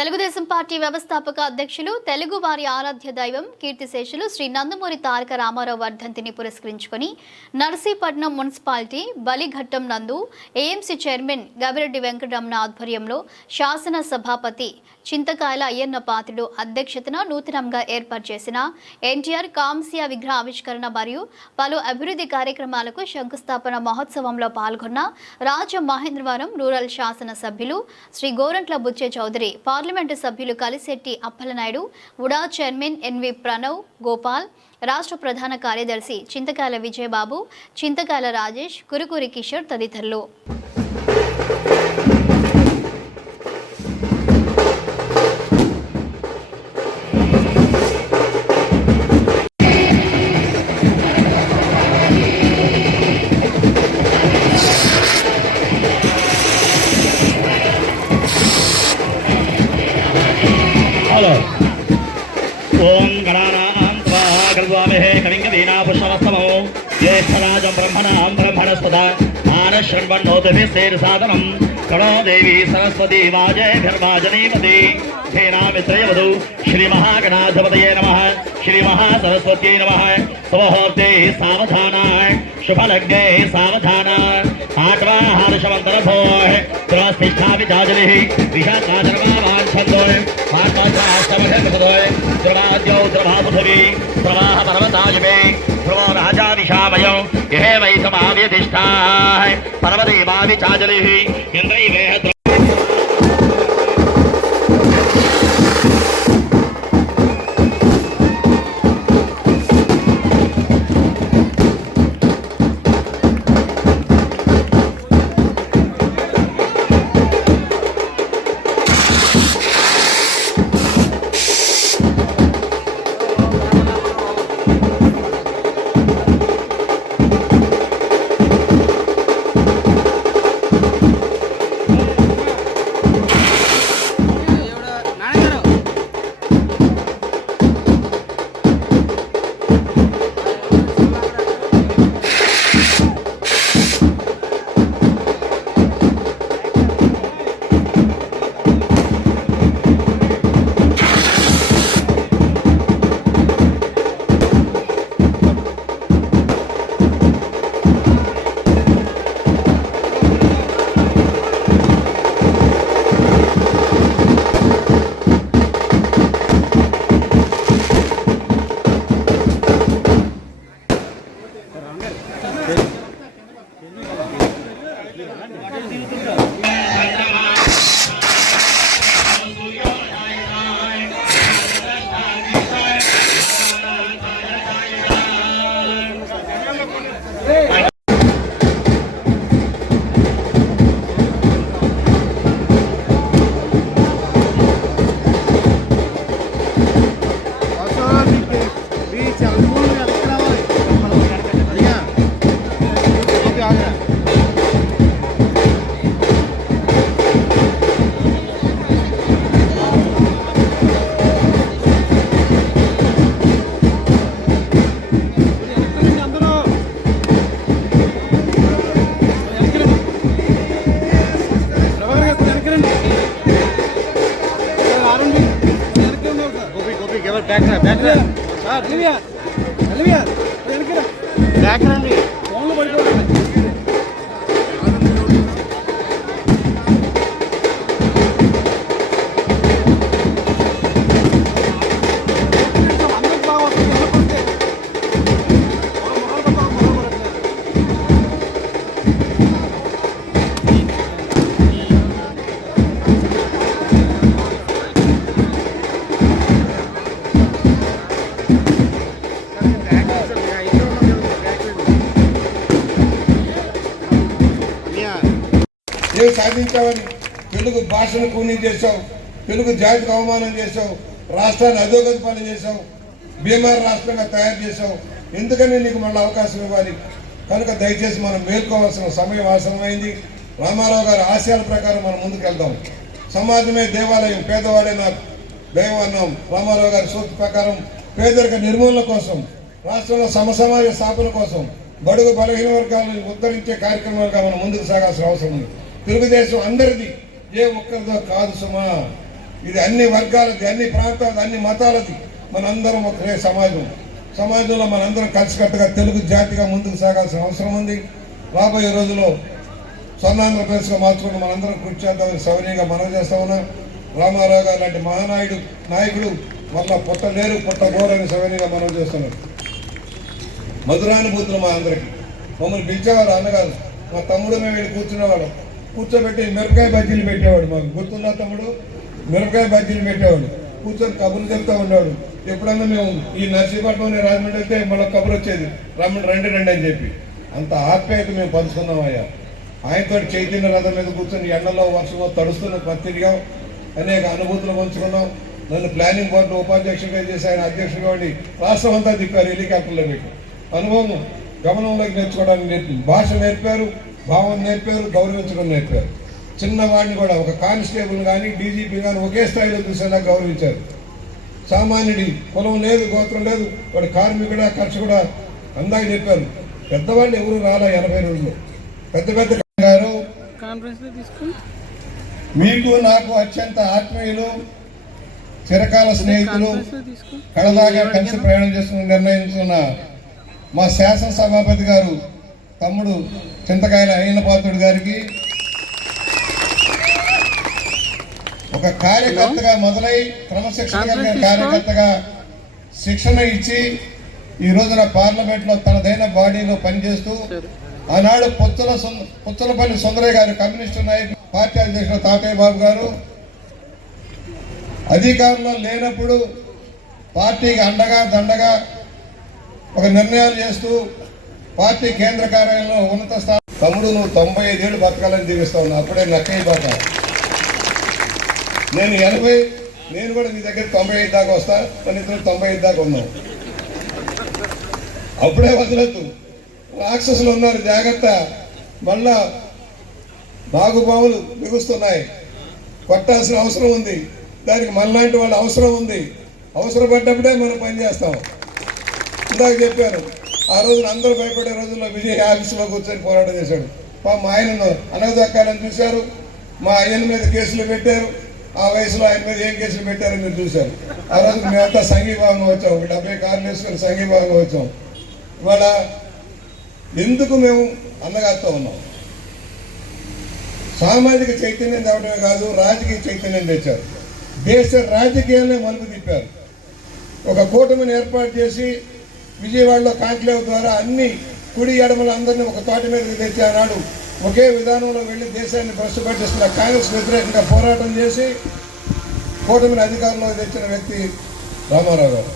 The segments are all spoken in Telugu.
తెలుగుదేశం పార్టీ వ్యవస్థాపక అధ్యక్షులు తెలుగు వారి ఆరాధ్య దైవం కీర్తిశేషులు శ్రీ నందమూరి తారక రామారావు వర్ధంతిని పురస్కరించుకొని నర్సీపట్నం మున్సిపాలిటీ బలిఘట్టం నందు ఏఎంసీ చైర్మన్ గవిరెడ్డి వెంకటరమణ ఆధ్వర్యంలో శాసన సభాపతి చింతకాయల అయ్యన్న పాత్రుడు అధ్యక్షతన నూతనంగా ఏర్పాటు చేసిన ఎన్టీఆర్ కాంస్య విగ్రహ ఆవిష్కరణ మరియు పలు అభివృద్ధి కార్యక్రమాలకు శంకుస్థాపన మహోత్సవంలో పాల్గొన్న రాజమహేంద్రవరం రూరల్ శాసన సభ్యులు శ్రీ గోరంట్ల బుచ్చే చౌదరి, పార్లమెంటు సభ్యులు Kalisetti Appalanaidu, UDA chairman NV Pranav Gopal, రాష్ట్ర ప్రధాన కార్యదర్శి చింతకాయల విజయబాబు, చింతకాయల రాజేష్, కురుకూరి కిషోర్ తదితరులు. ओम गणानां त्वा गणवामहे कविं कवीनापुष्पस्तमो ज्येष्ठराजं ब्रह्मणस्पदा मानशृण्वन्नोतिभिस्तेर्सादनं प्रणो देवी सरस्वती वाजयभिर्वाजनीपति धेनामित्रयवधू श्रीमहागणाधिपतये नमः, श्रीमहासरस्वत्यै नमः। सुमुहूर्ते सावधानाय, शुभलग्ने सावधानाय, आट्वाहारशमन्तरभोः ध्रुवस्तिष्ठाभिजाजलिः विशाखाचर्मावाञ्छन्दोः मार्गाचाष्टमभिर्मृतोः ध्रुवाद्यौ ध्रुवापृथिवी प्रवाह पर्वताजिमे ध्रुवो राजा विशामयो यहे वै समाव्यधिष्ठाः पर्वदेवाविचाजलिः इन्द्रैवेह సాధించావని తెలుగు భాషను కూనీ చేశావు, తెలుగు జాతికి అవమానం చేశావు, రాష్ట్రాన్ని అధోగతి పాలు చేశావు, బీమార్ రాష్ట్రంగా తయారు చేశావు. ఎందుకని నీకు మళ్ళీ అవకాశం ఇవ్వాలి? కనుక దయచేసి మనం మేల్కోవాల్సిన సమయం ఆసన్నమైంది. రామారావు గారి ఆశయాల ప్రకారం మనం ముందుకు వెళ్దాం. సమాజమే దేవాలయం, పేదవాడే నా దైవం అన్నాం. రామారావు గారి సూత్ర ప్రకారం పేదరిక నిర్మూలన కోసం, రాష్ట్రంలో సమసమాజ స్థాపన కోసం, బడుగు బలహీన వర్గాలను ఉద్ధరించే కార్యక్రమాలుగా మనం ముందుకు సాగాల్సిన అవసరం ఉంది. తెలుగుదేశం అందరిది, ఏ ఒక్కరిదో కాదు సుమా. ఇది అన్ని వర్గాలది, అన్ని ప్రాంతాలది, అన్ని మతాలది. మనందరం ఒకటే సమాజంలో మనందరం కలిసికట్టుగా తెలుగు జాతిగా ముందుకు సాగాల్సిన అవసరం ఉంది. రాబోయే రోజుల్లో స్వర్ణాంధ్రప్రదేశ్గా మార్చుకుని మనందరం కృషి చేద్దామని సౌనీయంగా మనవి చేస్తా ఉన్నాం. రామారావు గారు లాంటి నాయకుడు మళ్ళా పుట్టలేరు పుట్టబోరని సౌనీయంగా మనవి చేస్తున్నారు. మధురానుభూతులు మా అందరికీ. మమ్మల్ని పిలిచేవారు అన్నగారు, మా తమ్ముడు మేము వెళ్ళి కూర్చునేవాడు, కూర్చోబెట్టి మిరపకాయ బజ్జీలు పెట్టేవాడు. మాకు గుర్తున్న తమ్ముడు మిరపకాయ బజ్జీలు పెట్టేవాడు, కూర్చొని కబుర్లు చెప్తా ఉండేవాడు. ఎప్పుడన్నా మేము ఈ నర్సీపట్నం రాజమండ్రి వెళ్తే మళ్ళీ కబురు వచ్చేది, రండి అని చెప్పి. అంత ఆప్యాయత మేము పంచుకున్నాం అయ్యా. ఆయనతో చైతన్య రథం మీద కూర్చొని ఎండలో వర్షంలో తడుస్తున్న తిరిగాం, అనేక అనుభూతులు పంచుకున్నాం. నన్ను ప్లానింగ్ బోర్డు ఉపాధ్యక్షుడిగా చేసి ఆయన అధ్యక్షుడిగా ఉండి రాష్ట్రం అంతా తిప్పారు హెలికాప్టర్లో పెట్టి. అనుభవం గమనంలోకి నేర్చుకోవడానికి నేర్పింది. భాష నేర్పారు, భావం నేర్పారు, గౌరవించడం నేర్పారు. చిన్నవాడిని కూడా ఒక కానిస్టేబుల్ కానీ డీజీపీ కానీ ఒకే స్థాయిలో చూసేలా గౌరవించారు. సామాన్యుడి కులం లేదు, గోత్రం లేదు, వాడి కార్మికుడా కర్షకుడా అందాక చెప్పారు. పెద్దవాళ్ళు ఎవరు రాలా 80 రోజులు. పెద్ద గారు మీకు నాకు అత్యంత ఆత్మీయులు, చిరకాల స్నేహితులు, కడదాగా కలిసి ప్రయాణం చేస్తున్న నిర్ణయించుకున్న మా శాసనసభాపతి గారు తమ్ముడు చింతకాయల అయ్యన్నపాత్రుడు గారికి, ఒక కార్యకర్తగా మొదలై క్రమశిక్షణ కార్యకర్తగా శిక్షణ ఇచ్చి ఈ రోజున పార్లమెంట్ లో తనదైన బాడీలో పనిచేస్తూ ఆనాడు పుచ్చలపల్లి సుందరయ్య గారు కమ్యూనిస్టు నాయకులు, పార్టీ అధ్యక్షుడు తాతయ్య బాబు గారు అధికారంలో లేనప్పుడు పార్టీకి అండగా దండగా ఒక నిర్ణయాలు చేస్తూ పార్టీ కేంద్ర కార్యాలయంలో ఉన్నత స్థాయి. తమ్ముడు నువ్వు 95 ఏళ్ళు బతకాలని జీవిస్తా ఉన్నా, అప్పుడే నక్కయ్య బాట. నేను కూడా నీ దగ్గర 95 దాకా వస్తా, మన ఇద్దరు 95 దాకా ఉన్నాం. అప్పుడే వదలొద్దు, రాక్షసులు ఉన్నారు జాగ్రత్త. మళ్ళా నాగుపాములు బిగుస్తున్నాయి, కొట్టాల్సిన అవసరం ఉంది. దానికి మనలాంటి వాళ్ళు అవసరం ఉంది. అవసరపడ్డప్పుడే మనం పనిచేస్తాం. ఇందాక చెప్పాను, ఆ రోజున అందరూ భయపడే రోజుల్లో విజయ్ ఆఫీసులో కూర్చొని పోరాటం చేశాడు. మా ఆయనను అనగదొక్కాలని చూశారు, మా ఆయన మీద కేసులు పెట్టారు. ఆ వయసులో ఆయన మీద ఏం కేసులు పెట్టారని మీరు చూశారు. ఆ రోజు మేమంతా సంఘీభావంగా వచ్చాం, 70 కార్లు వేసుకొని సంఘీభావంగా వచ్చాం. ఇవాళ ఎందుకు మేము అందగాతో ఉన్నాం? సామాజిక చైతన్యం తేవడమే కాదు, రాజకీయ చైతన్యం తెచ్చారు. దేశ రాజకీయాలనే మలుపు తిప్పారు. ఒక కూటమిని ఏర్పాటు చేసి విజయవాడలో కాంక్లేవ్ ద్వారా అన్ని కుడి ఎడమల అందరినీ ఒక తోట మీదకి తెచ్చి ఆనాడు ఒకే విధానంలో వెళ్ళి దేశాన్ని భ్రష్టుపట్టిస్తున్న కాంగ్రెస్ వ్యతిరేకంగా పోరాటం చేసి కూటమిని అధికారంలో తెచ్చిన వ్యక్తి రామారావు గారు.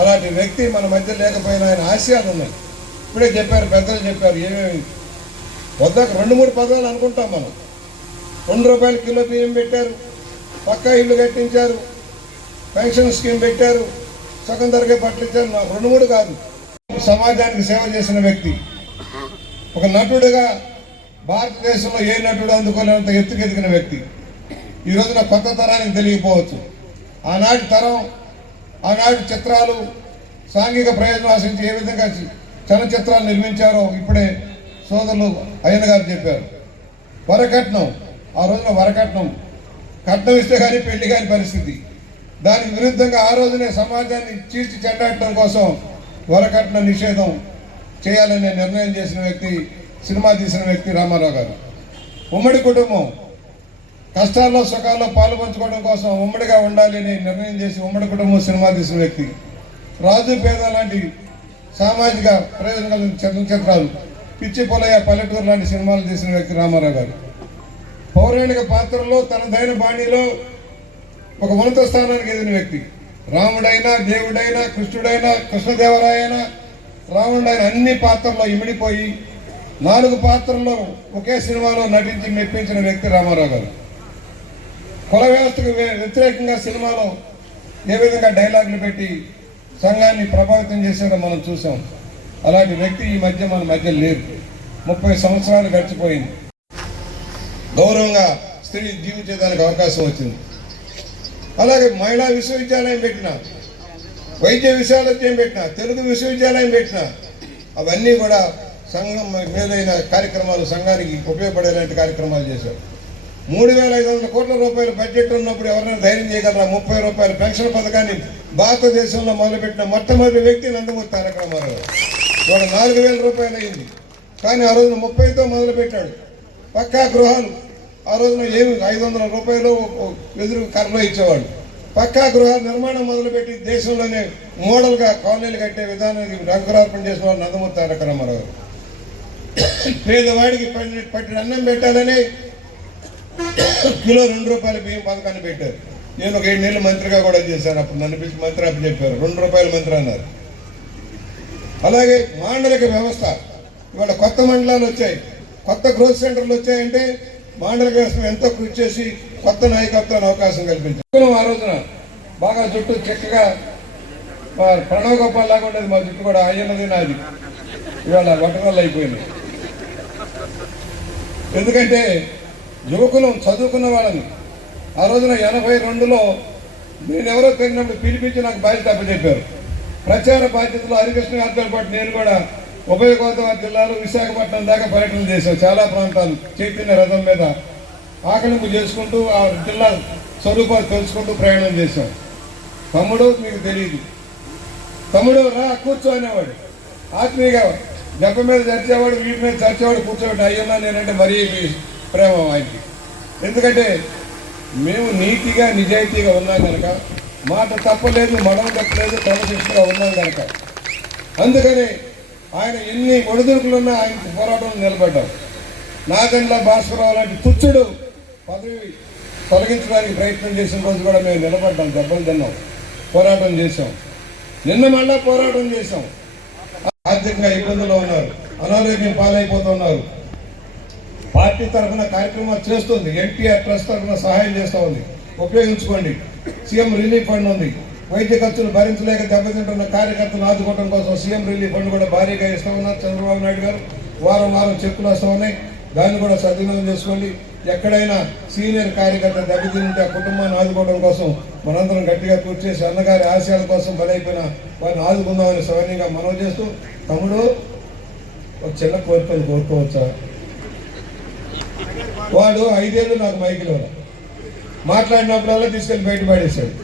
అలాంటి వ్యక్తి మన మధ్య లేకపోయినా ఆయన ఆశయాలు ఉన్నాయి. ఇప్పుడే చెప్పారు, పెద్దలు చెప్పారు, ఏమేమి వద్దాక 2-3 పదాలు అనుకుంటాం మనం. ₹2 కిలో బియ్యం పెట్టారు, పక్కా ఇల్లు కట్టించారు, పెన్షన్ స్కీమ్ పెట్టారు, సగం ధరకే బట్టలు ఇచ్చారు. 2-3 కాదు, సమాజానికి సేవ చేసిన వ్యక్తి. ఒక నటుడుగా భారతదేశంలో ఏ నటుడు అందుకోలేనంత ఎత్తుకెదిగిన వ్యక్తి. ఈ రోజున కొత్త తరానికి తెలియకపోవచ్చు. ఆనాటి తరం, ఆనాటి చిత్రాలు సాంఘిక ప్రయోజనం ఆశించి ఏ విధంగా చలనచిత్రాలు నిర్మించారో ఇప్పుడే సోదరులు అయ్యన్న గారు చెప్పారు. వరకట్నం, ఆ రోజున వరకట్నం కట్నం ఇస్తే కానీ పెళ్లి కాని పరిస్థితి. దానికి విరుద్ధంగా ఆ రోజునే సమాజాన్ని చీల్చి చెండాడటం కోసం వరకట్న నిషేధం చేయాలనే నిర్ణయం చేసిన వ్యక్తి, సినిమా తీసిన వ్యక్తి రామారావు గారు. ఉమ్మడి కుటుంబం కష్టాల్లో సుఖాల్లో పాలు పంచుకోవడం కోసం ఉమ్మడిగా ఉండాలి అని నిర్ణయం చేసి ఉమ్మడి కుటుంబం సినిమా తీసిన వ్యక్తి. రాజు పేద లాంటి సామాజిక ప్రయోజనం కలిగిన చలనచిత్రాలు, పిచ్చి పొలయ్య, పల్లెటూరు లాంటి సినిమాలు తీసిన వ్యక్తి రామారావు గారు. పౌరాణిక పాత్రలో తనదైన బాణీలో ఒక ఉన్నత స్థానానికి ఎదిగిన వ్యక్తి. రాముడైనా, దేవుడైనా, కృష్ణుడైనా, కృష్ణదేవరాయైనా, రావణుడైన అన్ని పాత్రల్లో ఇమిడిపోయి 4 పాత్రల్లో ఒకే సినిమాలో నటించి మెప్పించిన వ్యక్తి రామారావు గారు. కుల వ్యవస్థకు వ్యతిరేకంగా సినిమాలో ఏ విధంగా డైలాగులు పెట్టి సంఘాన్ని ప్రభావితం చేశారో మనం చూసాం. అలాంటి వ్యక్తి ఈ మధ్య మన మధ్య లేరు. 30 సంవత్సరాలు గడిచిపోయింది. గౌరవంగా స్త్రీ జీవించేదానికి అవకాశం వచ్చింది. అలాగే మహిళా విశ్వవిద్యాలయం పెట్టిన, వైద్య విశ్వవిద్యాలయం పెట్టిన, తెలుగు విశ్వవిద్యాలయం పెట్టిన, అవన్నీ కూడా సంఘం మేలైన కార్యక్రమాలు, సంఘానికి ఉపయోగపడేలాంటి కార్యక్రమాలు చేశారు. 3,500 కోట్ల రూపాయల బడ్జెట్ ఉన్నప్పుడు ఎవరైనా ధైర్యం చేయగలరా 30 రూపాయల పెన్షన్ పథకాన్ని భారతదేశంలో మొదలుపెట్టిన మొట్టమొదటి వ్యక్తి నందమూరి తారక రామారావు. ఇవాళ 4,000 రూపాయలు అయింది. కానీ ఆ రోజున 30తో మొదలుపెట్టాడు. పక్కా గృహాలు ఆ రోజున ఏమి 500 రూపాయలు ఎదురు కర్రలో ఇచ్చేవాడు. పక్కా గృహాల నిర్మాణం మొదలుపెట్టి దేశంలోనే మోడల్గా కాలనీలు కట్టే విధానానికి రంగురార్పణ చేసిన వాడు నందమూరి తారక రామారావు. పేదవాడికి పట్టిన అన్నం పెట్టాలని కిలో 2 రూపాయల బియ్యం పథకాన్ని పెట్టారు. నేను ఒక 7 నెలలు మంత్రిగా కూడా చేశాను. అప్పుడు నన్ను పిలిచి మంత్రి అప్పు చెప్పారు. 2 రూపాయల మంత్రి అన్నారు. అలాగే మాండలిక వ్యవస్థ ఇవాళ కొత్త మండలాలు వచ్చాయి, కొత్త గ్రోత్ సెంటర్లు వచ్చాయంటే మాండలిక వ్యవస్థ ఎంతో కృషి చేసి కొత్త నాయకత్వాన్ని అవకాశం కల్పించారు. ఆ రోజున బాగా జుట్టు చక్కగా ప్రణవ్ గోపాల్ లాగా ఉండేది మా జుట్టు కూడా. అయ్యన్నది నాది. ఇవాళ వటనలు అయిపోయింది. ఎందుకంటే యువకులు చదువుకున్న వాళ్ళని ఆ రోజున 82లో నేనెవరో తెలియనప్పుడు పిలిపించి నాకు బాధ్యత అప్పచెప్పారు. ప్రచార బాధ్యతలో హరికృష్ణ గారితో పాటు నేను కూడా ఉభయ గోదావరి జిల్లాలో విశాఖపట్నం దాకా పర్యటన చేశాం. చాలా ప్రాంతాలు చైతన్య రథం మీద ఆకలింపు చేసుకుంటూ ఆ జిల్లా స్వరూపాలు తెలుసుకుంటూ ప్రయాణం చేశాం. తమ్ముడు మీకు తెలియదు, తమ్ముడు రా కూర్చో అనేవాడు. ఆత్మీయంగా దెబ్బ మీద చర్చేవాడు, వీటి మీద చర్చేవాడు, కూర్చోబెట్టి అయ్యన్నా నేనంటే మరీ ప్రేమ ఆయనకి. ఎందుకంటే మేము నీతిగా నిజాయితీగా ఉన్నాం కనుక, మాట తప్పలేదు, మడవ తప్పలేదు, క్రమశిక్షణగా ఉన్నాం కనుక అందుకని ఆయన ఎన్ని ఒడిదుడుకులున్నా ఆయనకు పోరాటం నిలబడ్డాం. నాగండ్ల భాస్కరరావు లాంటి తుచ్చుడు పదవి తొలగించడానికి ప్రయత్నం చేసిన రోజు కూడా మేము నిలబడ్డాం, దెబ్బలు తిన్నాం, పోరాటం చేశాం. నిన్న మళ్ళా పోరాటం చేశాం. ఆర్థికంగా ఇబ్బందుల్లో ఉన్నారు, అనారోగ్యం పాలైపోతున్నారు. పార్టీ తరఫున కార్యక్రమాలు చేస్తుంది. ఎన్టీఆర్ ట్రస్ట్ తరఫున సహాయం చేస్తూ ఉంది, ఉపయోగించుకోండి. సీఎం రిలీఫ్ ఫండ్ ఉంది. వైద్య ఖర్చులు భరించలేక దెబ్బతింటున్న కార్యకర్తలు ఆదుకోవడం కోసం సీఎం రిలీఫ్ ఫండ్ కూడా భారీగా ఇస్తూ ఉన్నారు చంద్రబాబు నాయుడు గారు. వారం వారం చెక్కులు వస్తూ ఉన్నాయి. దాన్ని కూడా సద్వినియోగం చేసుకోండి. ఎక్కడైనా సీనియర్ కార్యకర్త దెబ్బతింటే ఆ కుటుంబాన్ని ఆదుకోవడం కోసం మనందరం గట్టిగా కృషి చేసి అన్నగారి ఆశయాల కోసం బలైపోయిన వారిని ఆదుకుందామని సవరణంగా మనవి చేస్తూ, తమ్ముడు ఒక చిన్న కోరికలు కోరుకోవచ్చా? వాడు 5 ఏళ్ళు నాకు మైకిలో మాట్లాడినప్పుడల్లా తీసుకెళ్ళి బయట పడేశాడు.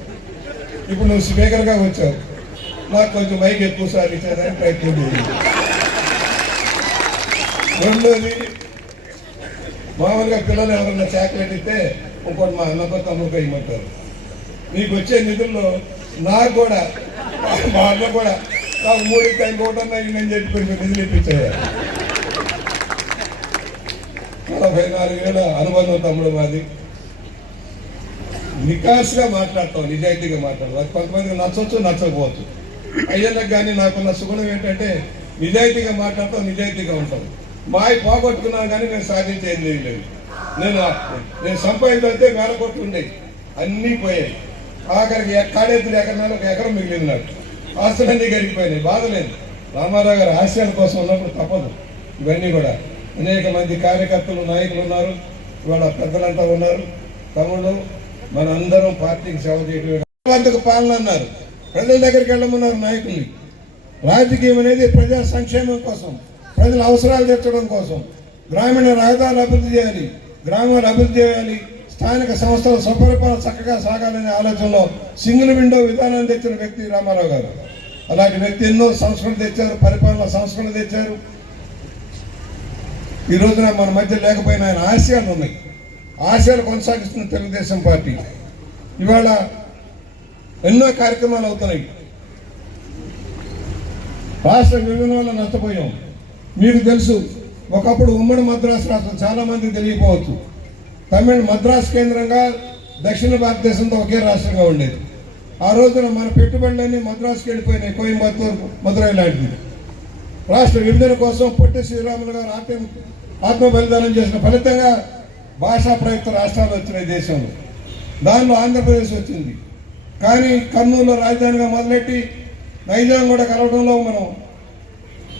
ఇప్పుడు నువ్వు స్పీకర్గా వచ్చావు, నాకు కొంచెం మైక్ ఎక్కువ సాధించేదని ప్రయత్నం చేయాలి. రెండోది, మామూలుగా పిల్లలు ఎవరన్నా చాక్లెట్ ఇస్తే ఇంకోటి మా అన్నతో తమ్ముడికి ఇవ్వమంటారు. మీకు వచ్చే నిధుల్లో నాకు కూడా మా అన్న కూడా నాకు 3 టైం ఇంకోటన్నా ఇవ్వని చెప్పి కొంచెం నిధులు ఇప్పించారు. 44 ఏళ్ళ అనుబంధం తమ్ముడు మాది. నికాస్గా మాట్లాడతాం, నిజాయితీగా మాట్లాడతాం. అది కొంతమందికి నచ్చవచ్చు, నచ్చకపోవచ్చు. అయ్యలకు కానీ నాకున్న సుగుణం ఏంటంటే నిజాయితీగా మాట్లాడతాం, నిజాయితీగా ఉంటాం. మాయ పోగొట్టుకున్నాను కానీ నేను సాధించేది లేదు. నేను సంపాదించితే 1000 కోట్లు ఉండేవి, అన్నీ పోయాయి. ఆఖరికి ఎక్కడెత్తుడు ఎకరాలు ఒక ఎకరం మిగిలింది. నాకు ఆస్తులన్నీ గడిగిపోయినాయి. బాధ లేదు. రామారావు గారి ఆశయాల కోసం ఉన్నప్పుడు తప్పదు. ఇవన్నీ కూడా అనేక మంది కార్యకర్తలు, నాయకులు ఉన్నారు. ఇవాళ పెద్దలంతా ఉన్నారు. తమ్ముళ్ళు మనందరం పార్టీకి సేవ చేయడం పాలన అన్నారు. ప్రజల దగ్గరికి వెళ్ళమన్నారు నాయకుల్ని. రాజకీయం అనేది ప్రజా సంక్షేమం కోసం, ప్రజల అవసరాలు తీర్చడం కోసం. గ్రామీణ రహదారులు అభివృద్ధి చేయాలి, గ్రామాలు అభివృద్ధి చేయాలి, స్థానిక సంస్థల స్వపరిపాలన చక్కగా సాగాలనే ఆలోచనలో సింగిల్ విండో విధానాన్ని తెచ్చిన వ్యక్తి రామారావు గారు. అలాంటి వ్యక్తి ఎన్నో సంస్కృతి తెచ్చారు, పరిపాలన సంస్కృతి తెచ్చారు. ఈ రోజున మన మధ్య లేకపోయినా ఆయన ఆశయాలు ఉన్నాయి. ఆశయాలు కొనసాగిస్తున్న తెలుగుదేశం పార్టీ. ఇవాళ ఎన్నో కార్యక్రమాలు అవుతున్నాయి. రాష్ట్ర విభజన వల్ల నష్టపోయాం. మీకు తెలుసు, ఒకప్పుడు ఉమ్మడి మద్రాసు రాష్ట్రం చాలా మందికి తెలియకపోవచ్చు. మద్రాసు కేంద్రంగా దక్షిణ భారతదేశంతో ఒకే రాష్ట్రంగా ఉండేది. ఆ రోజున మన పెట్టుబడులన్నీ మద్రాసుకి వెళ్ళిపోయినాయి, కోయంబత్తూరు, మదురై లాంటిది. రాష్ట్ర విభజన కోసం పొట్టి శ్రీరాములు గారు ఆత్మ బలిదానం చేసిన ఫలితంగా భాషా ప్రయుక్త రాష్ట్రాలు వచ్చినాయి దేశంలో. దానిలో ఆంధ్రప్రదేశ్ వచ్చింది. కానీ కర్నూలులో రాజధానిగా మొదలెట్టి నైజాం కూడా కలవడంలో మనం